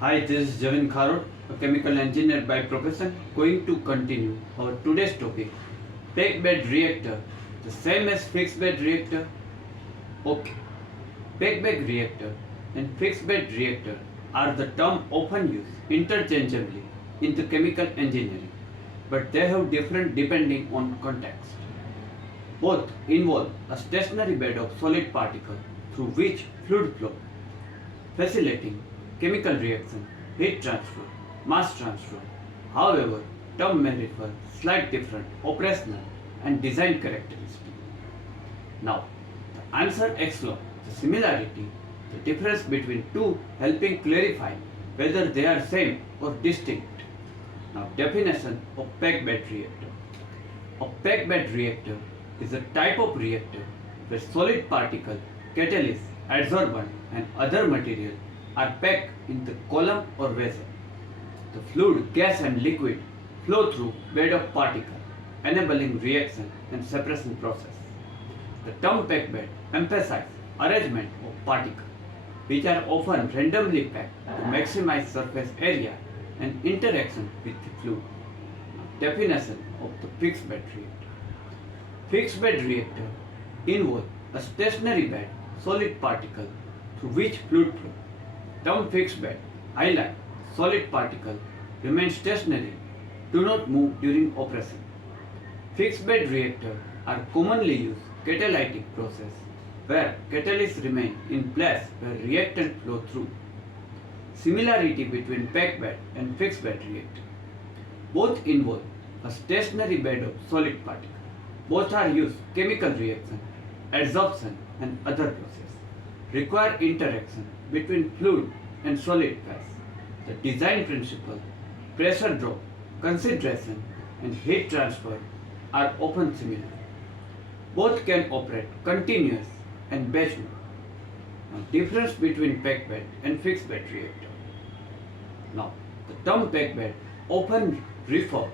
Hi, this is Javin Kharod, a chemical engineer by profession, going to continue our today's topic, packed bed reactor, the same as fixed bed reactor. Okay, packed bed reactor and fixed bed reactor are the term often used interchangeably in the chemical engineering, but they have different depending on context. Both involve a stationary bed of solid particle through which fluid flow, facilitating chemical reaction, heat transfer, mass transfer. However, term may refer slight different operational and design characteristics. Now, the answer explores the similarity, the difference between two helping clarify whether they are same or distinct. Now, definition of packed bed reactor. A packed bed reactor is a type of reactor where solid particle, catalyst, adsorbent and other material are packed in the column or vessel. The fluid, gas and liquid flow through bed of particle, enabling reaction and separation process. The term packed bed emphasizes arrangement of particles, which are often randomly packed to maximize surface area and interaction with the fluid. Definition of the fixed bed reactor. Fixed bed reactor involves a stationary bed, solid particle through which fluid flow. Term fixed bed highlight solid particle remain stationary, do not move during operation. Fixed bed reactor are commonly used catalytic process where catalysts remain in place where reactant flow through. Similarity between packed bed and fixed bed reactor. Both involve a stationary bed of solid particle. Both are used chemical reaction, adsorption and other process. Require interaction between fluid and solid phase. The design principle, pressure drop, concentration and heat transfer are often similar. Both can operate continuous and batch mode. Now, difference between packed bed and fixed bed reactor. Now, the term packed bed often refer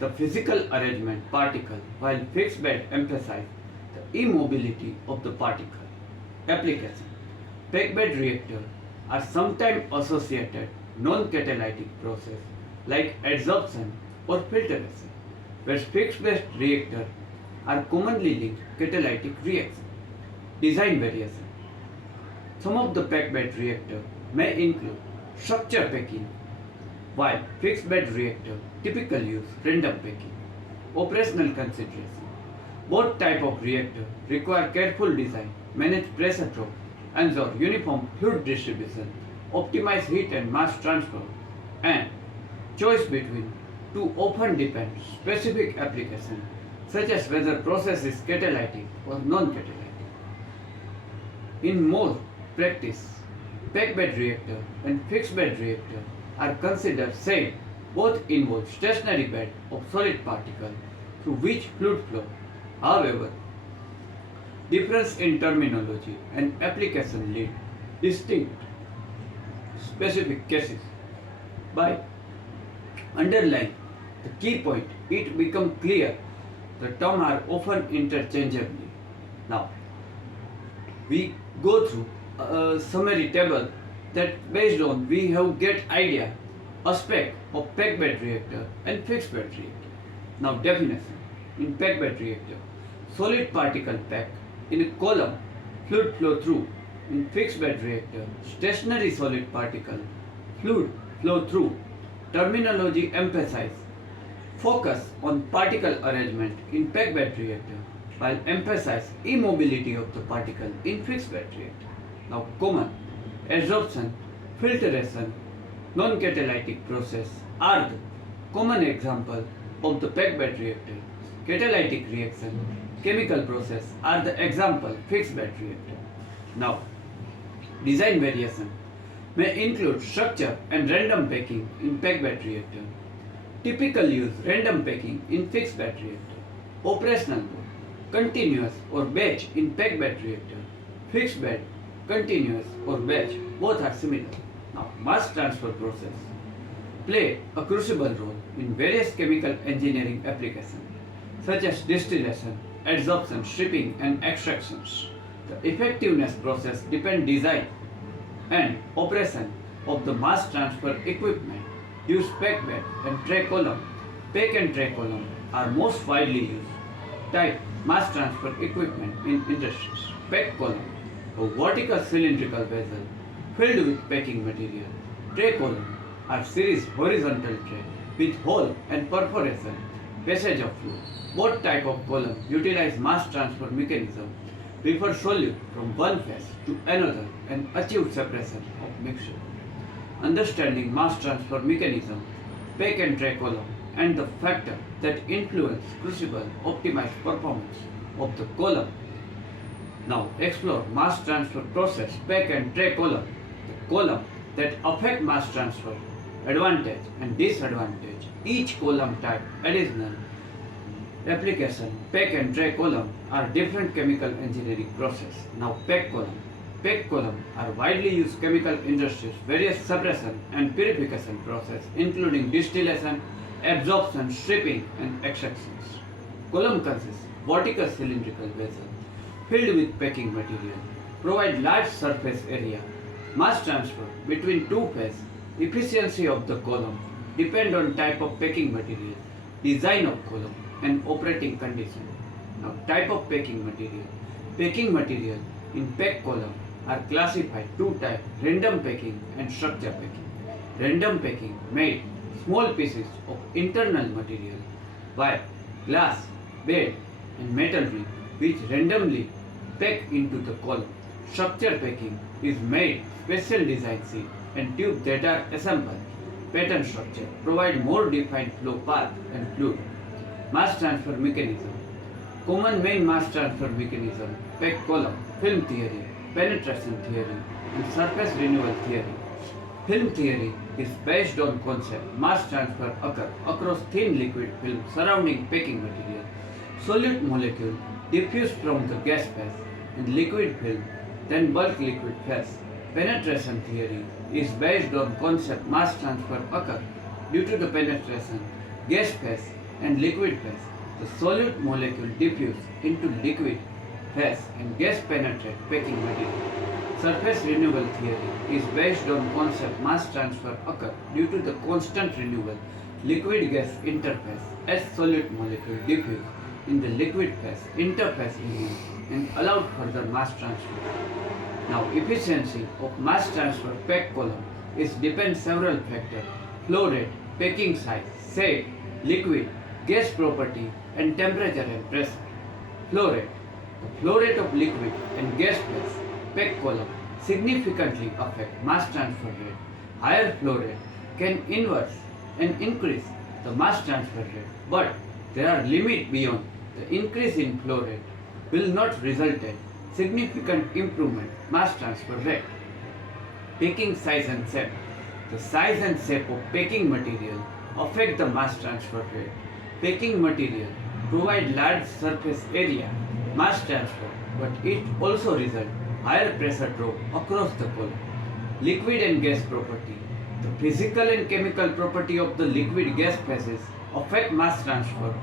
the physical arrangement particle while fixed bed emphasize the immobility of the particle. Application. Packed bed reactor are sometimes associated non-catalytic process like adsorption or filtration, whereas fixed bed reactor are commonly linked catalytic reaction. Design variation. Some of the packed bed reactor may include structure packing, while fixed bed reactor typically use random packing. Operational consideration. Both type of reactor require careful design, manage pressure drop, ensure uniform fluid distribution, optimize heat and mass transfer, and choice between two often depend specific application such as whether process is catalytic or non-catalytic. In more practice, packed bed reactor and fixed bed reactor are considered same. Both involve stationary bed of solid particle through which fluid flow. However, difference in terminology and application lead distinct specific cases. By underlying the key point, it becomes clear the terms are often interchangeably. Now, we go through a summary table that based on we have get idea aspect of packed bed reactor and fixed bed reactor. Now definition. In packed bed reactor, solid particle pack in a column, fluid flow through. In fixed bed reactor, stationary solid particle, fluid flow through. Terminology emphasize focus on particle arrangement in packed bed reactor while emphasize immobility of the particle in fixed bed reactor. Now common adsorption, filtration, non-catalytic process are the common example of the packed bed reactor. Catalytic reaction, chemical process are the example fixed bed reactor. Now, design variation may include structure and random packing in packed bed reactor. Typical use random packing in fixed bed reactor. Operational mode, continuous or batch in packed bed reactor. Fixed bed, continuous or batch, both are similar. Now, mass transfer process play a crucial role in various chemical engineering applications such as distillation, adsorption, stripping and extractions. The effectiveness process depend design and operation of the mass transfer equipment use pack bed and tray column. Pack and tray column are most widely used type mass transfer equipment in industries. Pack column, a vertical cylindrical vessel filled with packing material. Tray column are series horizontal tray with hole and perforation, passage of flow. Both type of column utilize mass transfer mechanism, refer solute from one phase to another and achieve separation of mixture. Understanding mass transfer mechanism, pack and tray column and the factor that influence crucible optimized performance of the column. Now explore mass transfer process, pack and tray column, the column that affect mass transfer, advantage and disadvantage. Each column type additional application. Pack and tray column are different chemical engineering process. Now pack column. Pack column are widely used chemical industries, various separation and purification process including distillation, absorption, stripping and extractions. Column consists vertical cylindrical vessel filled with packing material, provide large surface area. Mass transfer between two phases, efficiency of the column depend on type of packing material, design of column and operating condition. Now type of packing material. Packing material in pack column are classified two types, random packing and structure packing. Random packing made small pieces of internal material, wire, glass, bed and metal ring which randomly pack into the column. Structure packing is made special design sheet and tube that are assembled. Pattern structure provide more defined flow path and fluid. Mass transfer mechanism. Common main mass transfer mechanism, pack column, film theory, penetration theory and surface renewal theory. Film theory is based on concept mass transfer occur across thin liquid film surrounding packing material. Solute molecule diffuse from the gas phase in liquid film, then bulk liquid phase. Penetration theory is based on concept mass transfer occur due to the penetration, gas phase and liquid phase. The solute molecule diffuse into liquid phase and gas penetrate packing material. Surface renewal theory is based on concept mass transfer occur due to the constant renewal liquid-gas interface as solute molecule diffuse in the liquid phase, interface renewal and allowed further mass transfer. Now efficiency of mass transfer pack column is depends several factors, flow rate, packing size, shape, liquid, gas property and temperature and pressure. Flow rate. The flow rate of liquid and gas phase pack column significantly affect mass transfer rate. Higher flow rate can inverse and increase the mass transfer rate, but there are limits beyond. The increase in flow rate will not result in significant improvement mass transfer rate. Packing size and shape. The size and shape of packing material affect the mass transfer rate. Packing material provide large surface area mass transfer, but it also result higher pressure drop across the column. Liquid and gas property. The physical and chemical property of the liquid gas phases affect mass transfer.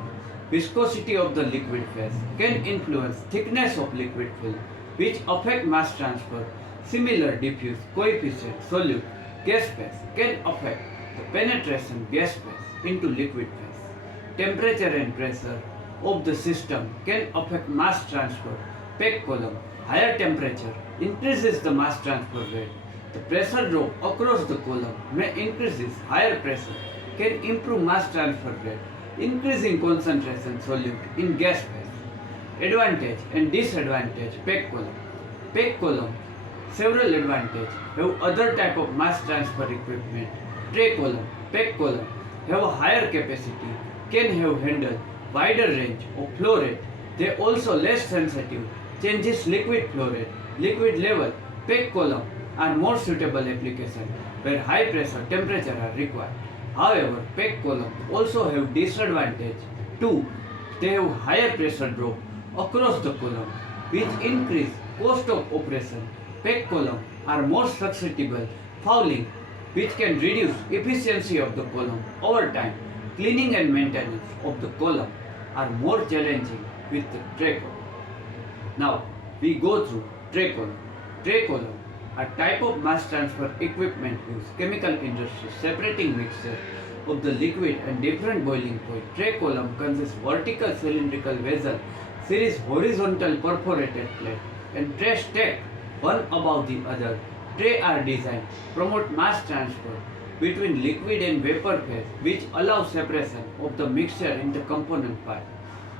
Viscosity of the liquid phase can influence thickness of liquid film, which affect mass transfer. Similar diffuse coefficient solute gas phase can affect the penetration gas phase into liquid phase. Temperature and pressure of the system can affect mass transfer. Pack column. Higher temperature increases the mass transfer rate. The pressure drop across the column may increases higher pressure can improve mass transfer rate. Increasing concentration solute in gas phase. Advantage and disadvantage pack column. Pack column several advantage have other type of mass transfer equipment. Tray column, pack column have a higher capacity, can have handle wider range of flow rate. They also less sensitive, changes liquid flow rate, liquid level. Pack column are more suitable application where high pressure temperature are required. However, pack column also have disadvantage too. They have higher pressure drop across the column which increase cost of operation. Pack column are more susceptible fouling which can reduce efficiency of the column over time. Cleaning and maintenance of the column are more challenging with the tray column. Now we go through tray column. Tray column are type of mass transfer equipment used chemical industry separating mixture of the liquid and different boiling point. Tray column consists vertical cylindrical vessel, series horizontal perforated plate, and tray stacked one above the other. Tray are designed to promote mass transfer between liquid and vapor phase, which allows separation of the mixture into component parts.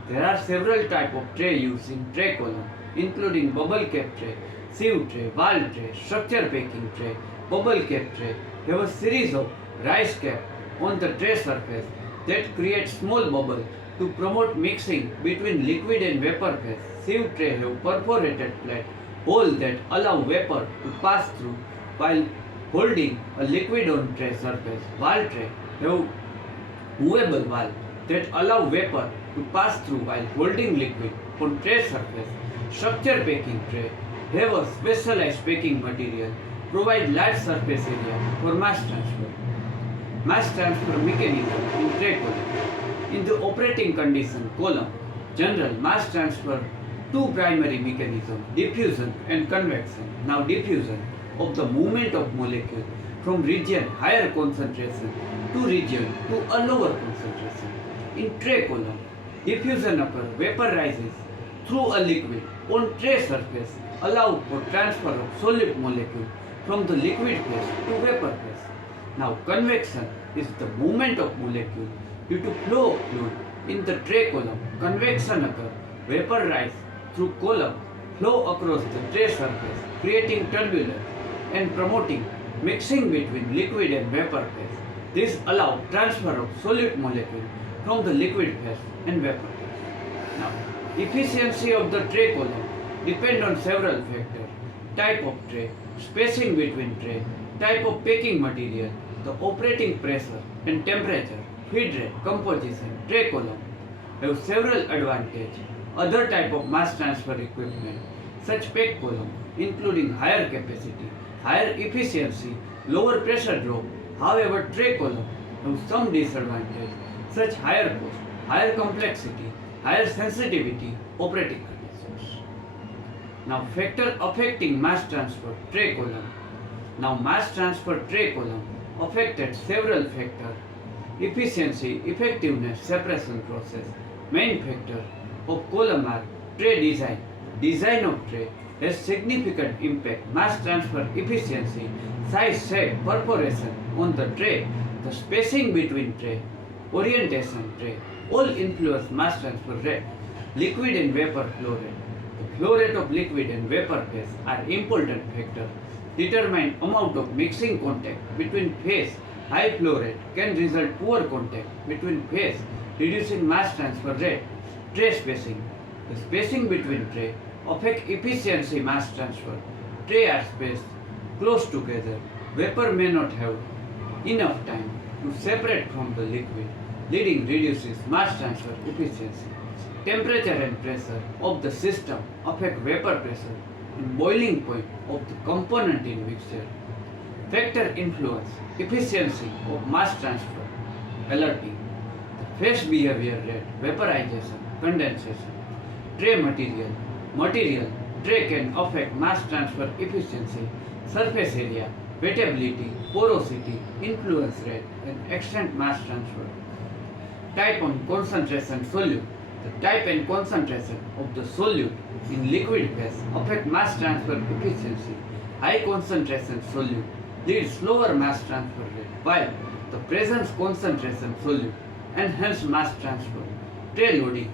There are several types of tray used in tray column, including bubble cap tray, sieve tray, valve tray, structure packing tray, bubble cap tray. Have a series of rise cap on the tray surface that create small bubble to promote mixing between liquid and vapor phase. Sieve tray have perforated plate hole that allow vapor to pass through while holding a liquid on tray surface. Valve tray have movable valve that allow vapor to pass through while holding liquid on tray surface. Structure packing tray have a specialized packing material, provide large surface area for mass transfer. Mass transfer mechanism in tray column. In the operating condition column, general mass transfer two primary mechanisms, diffusion and convection. Now diffusion of the movement of molecule from region higher concentration to region to a lower concentration. In tray column, diffusion occurs, vapor rises through a liquid on tray surface, allow for transfer of solid molecule from the liquid phase to vapor phase. Now convection is the movement of molecule due to flow of fluid in the tray column. Convection occurs, vapor rise through column, flow across the tray surface, creating turbulence and promoting mixing between liquid and vapor phase. This allows transfer of solid molecule from the liquid phase and vapor phase. Now, efficiency of the tray column depend on several factors: type of tray, spacing between tray, type of packing material, the operating pressure and temperature, feed rate, composition. Tray column have several advantages. Other type of mass transfer equipment, such pack column, including higher capacity, higher efficiency, lower pressure drop. However, tray column have some disadvantage, such higher cost, higher complexity, higher sensitivity, operating conditions. Now, factor affecting mass transfer tray column. Now, mass transfer tray column affected several factors: efficiency, effectiveness, separation process. Main factor of column are tray design. Design of tray has significant impact. Mass transfer efficiency, size, shape, perforation on the tray, the spacing between tray, orientation tray, all influence mass transfer rate. Liquid and vapor flow rate. The flow rate of liquid and vapor phase are important factors. Determine amount of mixing contact between phase. High flow rate can result poor contact between phase, reducing mass transfer rate. Tray spacing. The spacing between tray affect efficiency mass transfer. Tray are spaced close together. Vapor may not have enough time to separate from the liquid, leading reduces mass transfer efficiency. Temperature and pressure of the system affect vapor pressure and boiling point of the component in mixture. Factor influence efficiency of mass transfer. LRT. The phase behavior rate, vaporization, condensation. Tray material. Material. Tray can affect mass transfer efficiency, surface area, wettability, porosity, influence rate, and extent mass transfer. Type and concentration solute. The type and concentration of the solute in liquid phase affect mass transfer efficiency. High concentration solute leads slower mass transfer rate, while the presence concentration solute enhance mass transfer. Tray loading.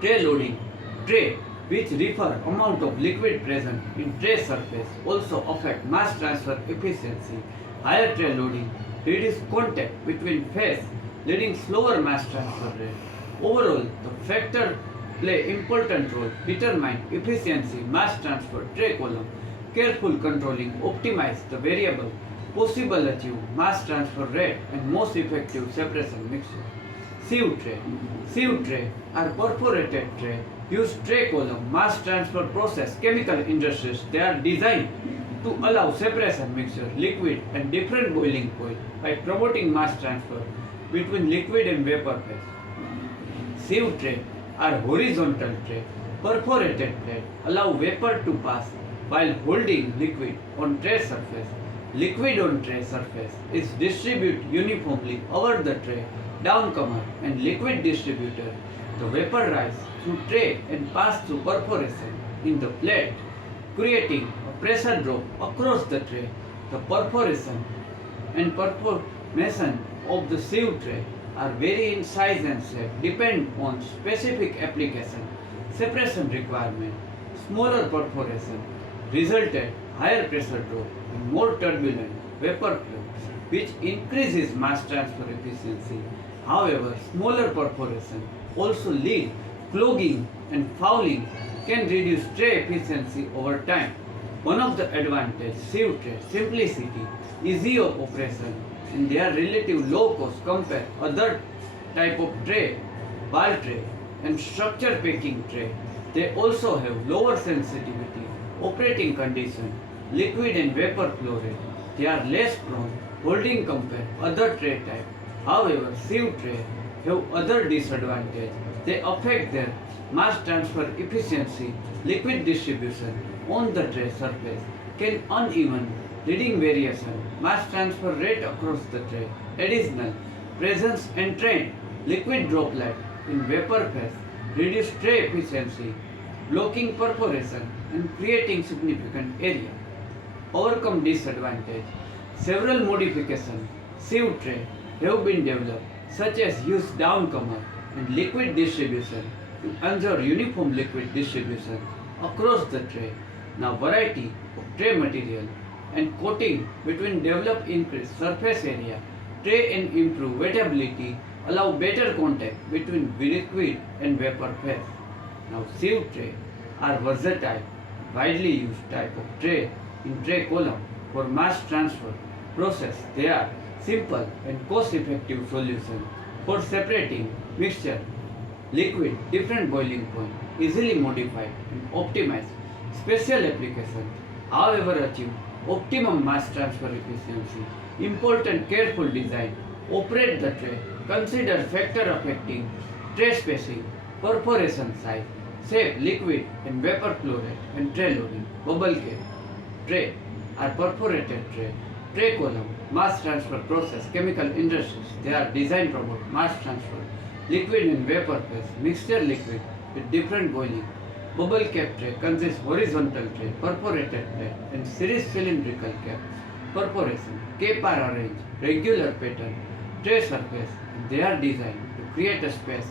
Tray loading. Tray which refer amount of liquid present in tray surface also affect mass transfer efficiency. Higher tray loading reduce contact between phase, leading slower mass transfer rate. Overall, the factor play important role determine efficiency mass transfer tray column. Careful controlling optimize the variable possible achieve mass transfer rate and most effective separation mixture. Sieve tray. Sieve tray are perforated tray used tray column mass transfer process chemical industries. They are designed to allow separation mixture, liquid and different boiling point by promoting mass transfer between liquid and vapor phase. Sieve tray are horizontal tray, perforated plate, allow vapor to pass while holding liquid on tray surface. Liquid on tray surface is distributed uniformly over the tray, downcomer and liquid distributor. The vapor rise through tray and pass through perforation in the plate, creating a pressure drop across the tray. The perforation and performation of the sieve tray are vary in size and shape, depend on specific application, separation requirement. Smaller perforation resulted higher pressure drop and more turbulent vapor flow, which increases mass transfer efficiency. However, smaller perforation also lead clogging and fouling can reduce tray efficiency over time. One of the advantages sieve tray simplicity, easy of operation, and their relative low cost compare other type of tray, ball tray, and structure packing tray. They also have lower sensitivity, operating condition, liquid and vapor flow rate. They are less prone holding compare other tray type. However, sieve tray have other disadvantage. They affect their mass transfer efficiency, liquid distribution on the tray surface can uneven, leading variation, mass transfer rate across the tray. Additional presence and trend, liquid droplet in vapor phase, reduce tray efficiency, blocking perforation and creating significant area. Overcome disadvantage. Several modifications sieve tray have been developed, such as use downcomer and liquid distribution to ensure uniform liquid distribution across the tray. Now variety of tray material and coating between develop increased surface area, tray and improve wettability, allow better contact between liquid and vapor phase. Now sieve tray are versatile, widely used type of tray in tray column for mass transfer process. They are simple and cost-effective solution for separating mixture, liquid, different boiling point, easily modified and optimized. Special application, however, achieve optimum mass transfer efficiency. Important careful design. Operate the tray. Consider factor affecting tray spacing, perforation size, shape, liquid and vapor flow rate, and tray loading. Bubble cap tray are perforated tray. Tray column, mass transfer process, chemical industries. They are designed to promote mass transfer. Liquid and vapor phase, mixture liquid with different boiling. Bubble cap tray consists horizontal tray, perforated tray, and series cylindrical cap. Perforation. Cap are arranged regular pattern tray surface, and they are designed to create a space.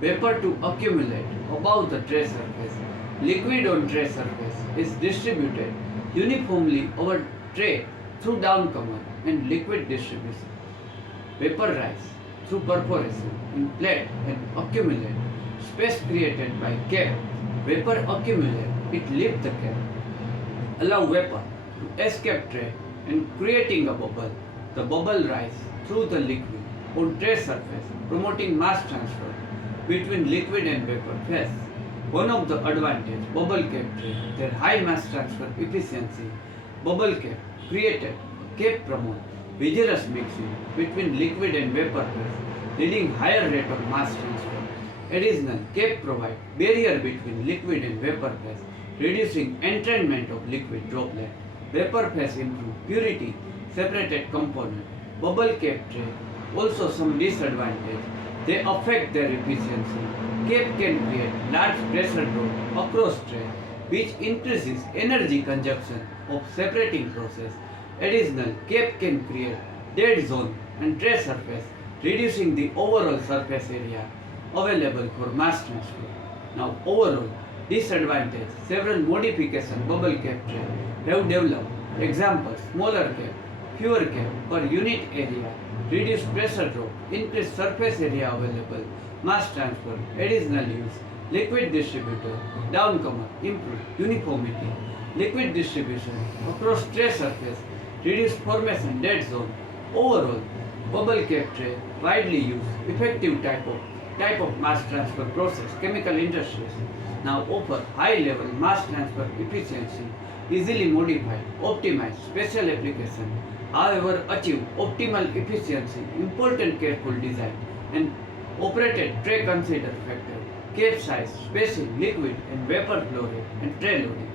Vapor to accumulate above the tray surface. Liquid on tray surface is distributed uniformly over tray through downcomer and liquid distribution. Vapor rise through perforation in plate and accumulate. Space created by cap. Vapor accumulate, it lifts the cap. Allow vapor to escape tray and creating a bubble. The bubble rise through the liquid on tray surface, promoting mass transfer between liquid and vapor phase. One of the advantages bubble cap tray, their high mass transfer efficiency. Bubble cap created, cap promote vigorous mixing between liquid and vapor phase, leading higher rate of mass transfer. Additional cap provide barrier between liquid and vapor phase, reducing entrainment of liquid droplet. Vapor phase improve purity, separated component. Bubble cap tray also some disadvantage. They affect their efficiency. Cap can create large pressure drop across tray, which increases energy consumption of separating process. Additional cap can create dead zone and tray surface, reducing the overall surface area available for mass transfer. Now overall disadvantage, several modification bubble cap tray have developed. Example, smaller cap, fewer cap per unit area, reduced pressure drop, increased surface area available, mass transfer, additional use, liquid distributor, downcomer, improved uniformity, liquid distribution across tray surface, reduced formation dead zone. Overall, bubble cap tray widely used, effective type of mass transfer process, chemical industries now offer high level mass transfer efficiency, easily modified, optimized, special application. However, achieve optimal efficiency, important careful design, and operated tray consider factor, cap size, spacing, liquid and vapor flow rate, and tray loading.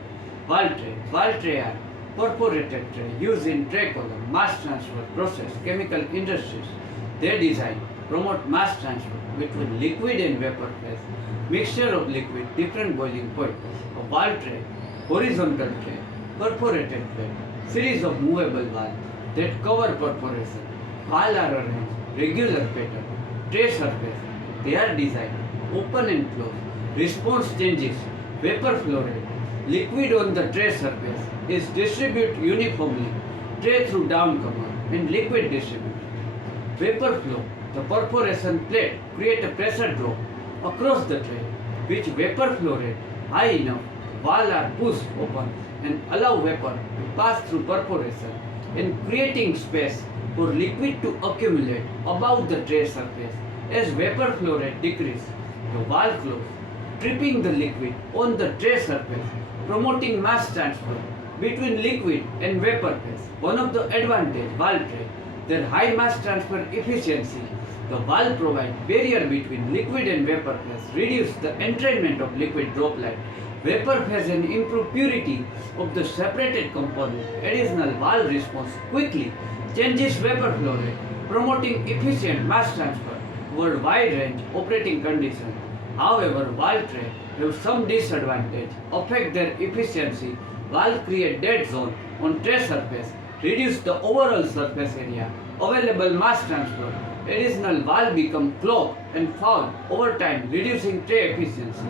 Valve tray. Valve tray are perforated tray used in tray column, mass transfer process, chemical industries. Their design promote mass transfer between liquid and vapor phase, mixture of liquid, different boiling point. A valve tray, horizontal tray, perforated plate, series of movable valves that cover perforation. Valves are arranged regular pattern, tray surface. They are designed open and close. Response changes, vapor flow rate. Liquid on the tray surface is distributed uniformly, tray through downcomer and liquid distributed. Vapor flow, the perforation plate create a pressure drop across the tray, which vapor flow rate high enough, valves are pushed open and allow vapor to pass through perforation and creating space for liquid to accumulate above the tray surface. As vapor flow rate decreases, the valve closes, tripping the liquid on the tray surface, promoting mass transfer between liquid and vapor phase. One of the advantages valve tray, their high mass transfer efficiency. The valve provides barrier between liquid and vapor phase, reduce the entrainment of liquid droplet, vapor phase and improve purity of the separated component. Additional valve response quickly changes vapor flow rate, promoting efficient mass transfer over wide range operating conditions. However, valve tray have some disadvantage, affect their efficiency. Valve create dead zone on tray surface, reduce the overall surface area, available mass transfer. Additional valve become clogged and foul over time, reducing tray efficiency.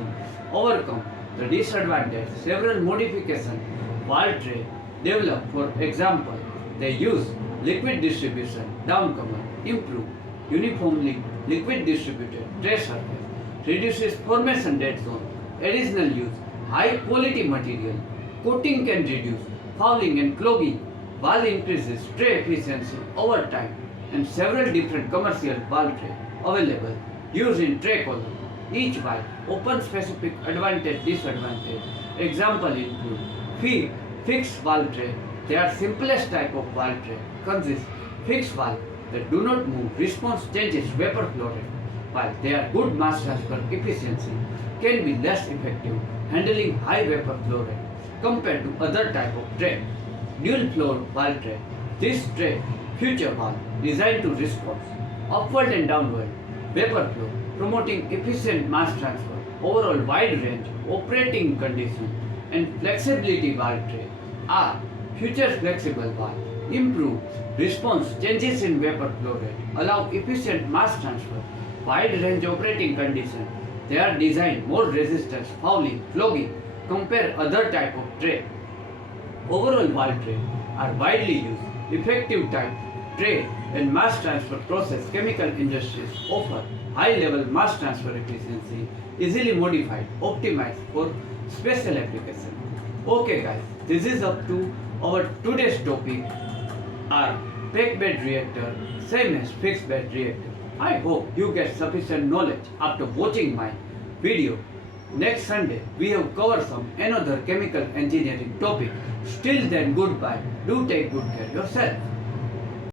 Overcome the disadvantage. Several modifications valve tray developed. For example, they use liquid distribution, downcomer, improve uniformly liquid distributed tray surface, reduces formation dead zone. Additional use high quality material. Coating can reduce fouling and clogging. Valve increases tray efficiency over time, and several different commercial valve tray available used in tray column. Each valve open specific advantage disadvantage. Example include fixed valve tray. They are simplest type of valve tray. Consist fixed valve that do not move. Response changes vapor flow rate. While they are good mass transfer efficiency, can be less effective handling high vapor flow rate compared to other type of tray. Dual floor valve tray. This tray future valve designed to respond upward and downward vapor flow, promoting efficient mass transfer, overall wide range operating conditions, and flexibility valve tray are future flexible valve. Improve response changes in vapor flow rate, allow efficient mass transfer, wide range operating conditions. They are designed more resistance, fouling, clogging, compare other type of tray. Overall valve tray are widely used, effective type tray and mass transfer process. Chemical industries offer high level mass transfer efficiency, easily modified, optimized for special application. Okay guys, this is up to our today's topic are packed bed reactor same as fixed bed reactor. I hope you get sufficient knowledge after watching my video. Next Sunday we have covered some another chemical engineering topic. Still then, goodbye. Do take good care of yourself.